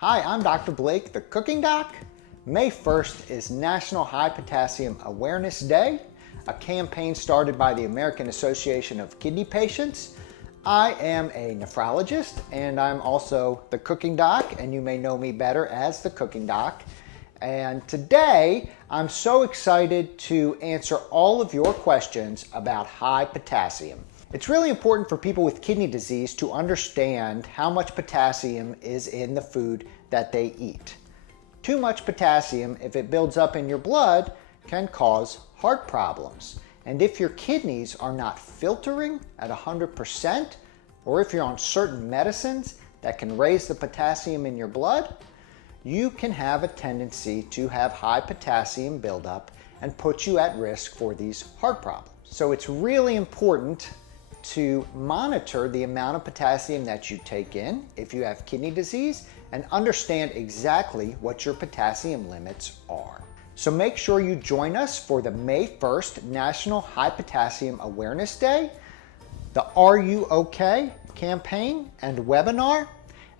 Hi, I'm Dr. Blake, the Cooking Doc. May 1st is National High Potassium Awareness Day, a campaign started by the American Association of Kidney Patients. I am a nephrologist and I'm also the Cooking Doc, and you may know me better as the Cooking Doc. And today I'm so excited to answer all of your questions about high potassium. It's really important for people with kidney disease to understand how much potassium is in the food that they eat. Too much potassium, if it builds up in your blood, can cause heart problems. And if your kidneys are not filtering at 100%, or if you're on certain medicines that can raise the potassium in your blood, you can have a tendency to have high potassium buildup and put you at risk for these heart problems. So it's really important to monitor the amount of potassium that you take in if you have kidney disease and understand exactly what your potassium limits are. So make sure you join us for the May 1st National High Potassium Awareness Day, the Are You OK campaign and webinar,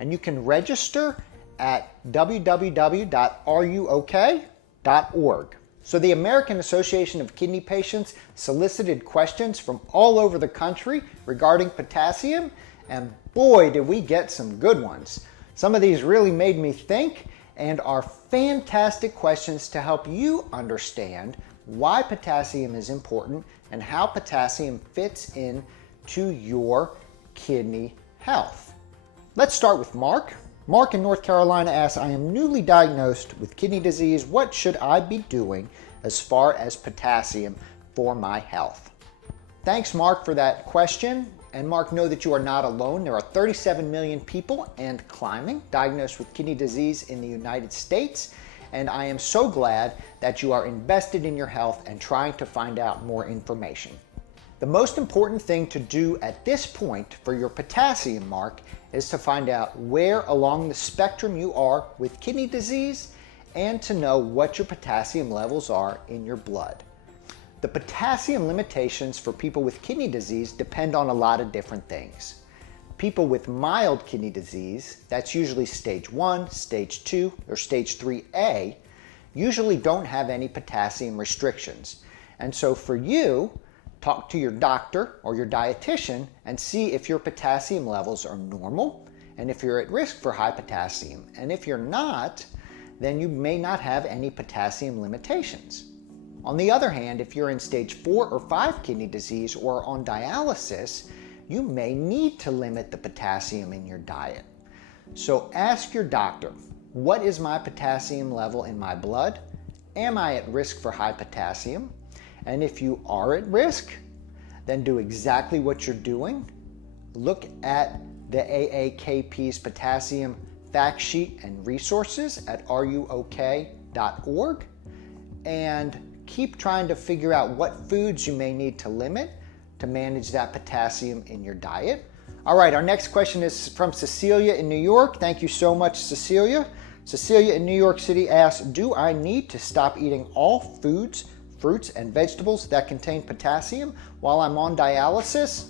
and you can register at www.areyouok.org. So the American Association of Kidney Patients solicited questions from all over the country regarding potassium, and boy, did we get some good ones. Some of these really made me think and are fantastic questions to help you understand why potassium is important and how potassium fits in to your kidney health. Let's start with Mark. Mark in North Carolina asks, I am newly diagnosed with kidney disease. What should I be doing as far as potassium for my health? Thanks, Mark, for that question. And Mark, know that you are not alone. There are 37 million people and climbing diagnosed with kidney disease in the United States. And I am so glad that you are invested in your health and trying to find out more information. The most important thing to do at this point for your potassium, Mark, is to find out where along the spectrum you are with kidney disease and to know what your potassium levels are in your blood. The potassium limitations for people with kidney disease depend on a lot of different things. People with mild kidney disease, that's usually stage 1, stage 2, or stage 3A, usually don't have any potassium restrictions. And so for you, talk to your doctor or your dietitian and see if your potassium levels are normal and if you're at risk for high potassium. And if you're not, then you may not have any potassium limitations. On the other hand, if you're in stage 4 or 5 kidney disease or on dialysis, you may need to limit the potassium in your diet. So ask your doctor, what is my potassium level in my blood? Am I at risk for high potassium? And if you are at risk, then do exactly what you're doing. Look at the AAKP's potassium fact sheet and resources at areyouok.org and keep trying to figure out what foods you may need to limit to manage that potassium in your diet. All right, our next question is from Cecilia in New York. Thank you so much, Cecilia. Cecilia in New York City asks, do I need to stop eating all foods, fruits and vegetables that contain potassium while I'm on dialysis?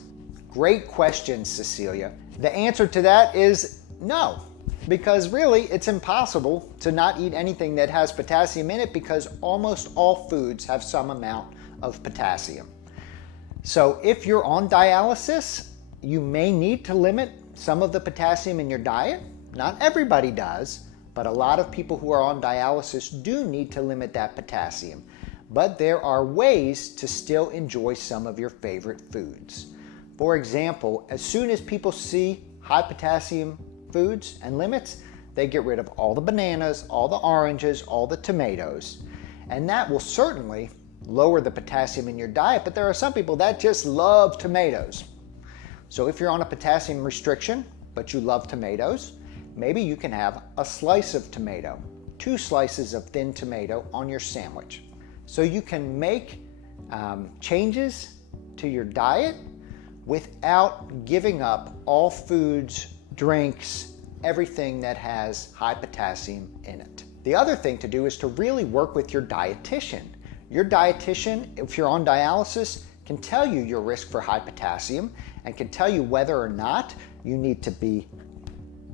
Great question, Cecilia. The answer to that is no, because really it's impossible to not eat anything that has potassium in it because almost all foods have some amount of potassium. So if you're on dialysis, you may need to limit some of the potassium in your diet. Not everybody does, but a lot of people who are on dialysis do need to limit that potassium. But there are ways to still enjoy some of your favorite foods. For example, as soon as people see high potassium foods and limits, they get rid of all the bananas, all the oranges, all the tomatoes. And that will certainly lower the potassium in your diet, but there are some people that just love tomatoes. So if you're on a potassium restriction, but you love tomatoes, maybe you can have a slice of tomato, 2 slices of thin tomato on your sandwich. So you can make changes to your diet without giving up all foods, drinks, everything that has high potassium in it. The other thing to do is to really work with your dietitian. Your dietitian, if you're on dialysis, can tell you your risk for high potassium and can tell you whether or not you need to be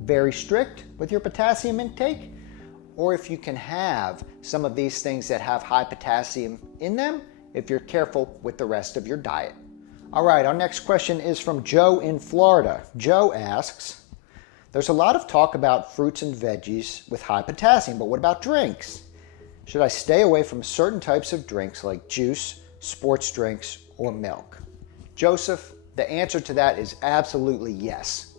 very strict with your potassium intake, or if you can have some of these things that have high potassium in them if you're careful with the rest of your diet. All right, our next question is from Joe in Florida. Joe asks, there's a lot of talk about fruits and veggies with high potassium, but what about drinks? Should I stay away from certain types of drinks like juice, sports drinks, or milk? Joseph, the answer to that is absolutely yes.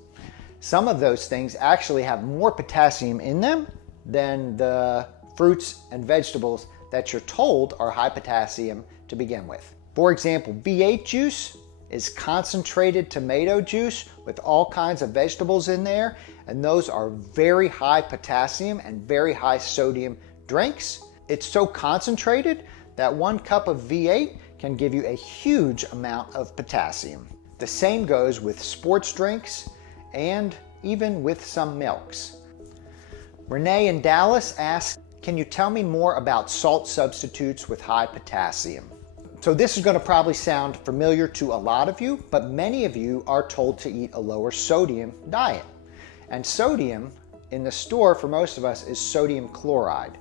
Some of those things actually have more potassium in them than the fruits and vegetables that you're told are high potassium to begin with. For example, V8 juice is concentrated tomato juice with all kinds of vegetables in there, and those are very high potassium and very high sodium drinks. It's so concentrated that 1 cup of V8 can give you a huge amount of potassium. The same goes with sports drinks and even with some milks. Renee in Dallas asks, can you tell me more about salt substitutes with high potassium? So this is going to probably sound familiar to a lot of you, but many of you are told to eat a lower sodium diet. And sodium in the store for most of us is sodium chloride.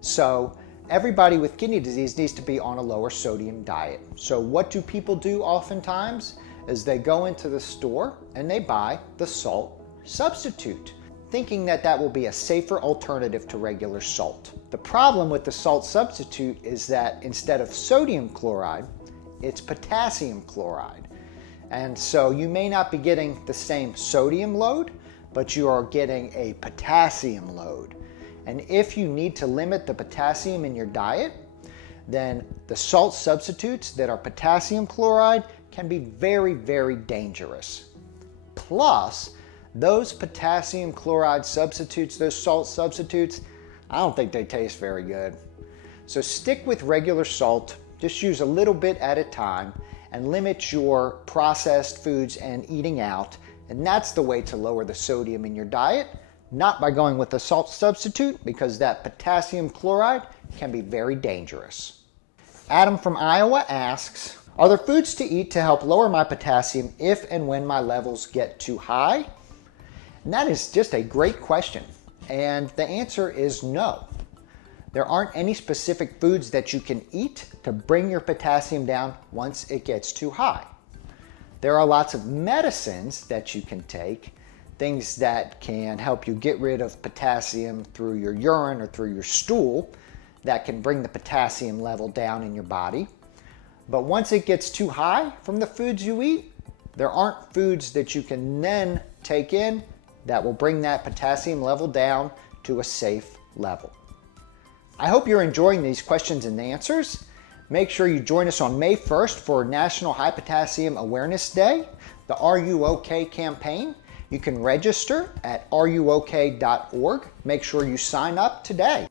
So everybody with kidney disease needs to be on a lower sodium diet. So what do people do oftentimes is they go into the store and they buy the salt substitute, thinking that that will be a safer alternative to regular salt. The problem with the salt substitute is that instead of sodium chloride, it's potassium chloride. And so you may not be getting the same sodium load, but you are getting a potassium load. And if you need to limit the potassium in your diet, then the salt substitutes that are potassium chloride can be very, very dangerous. Plus, those potassium chloride substitutes, those salt substitutes, I don't think they taste very good. So stick with regular salt, just use a little bit at a time and limit your processed foods and eating out. And that's the way to lower the sodium in your diet, not by going with the salt substitute, because that potassium chloride can be very dangerous. Adam from Iowa asks, are there foods to eat to help lower my potassium if and when my levels get too high? And that is just a great question. And the answer is no. There aren't any specific foods that you can eat to bring your potassium down once it gets too high. There are lots of medicines that you can take, things that can help you get rid of potassium through your urine or through your stool that can bring the potassium level down in your body. But once it gets too high from the foods you eat, there aren't foods that you can then take in that will bring that potassium level down to a safe level. I hope you're enjoying these questions and answers. Make sure you join us on May 1st for National High Potassium Awareness Day, the Are You OK campaign. You can register at ruok.org. Make sure you sign up today.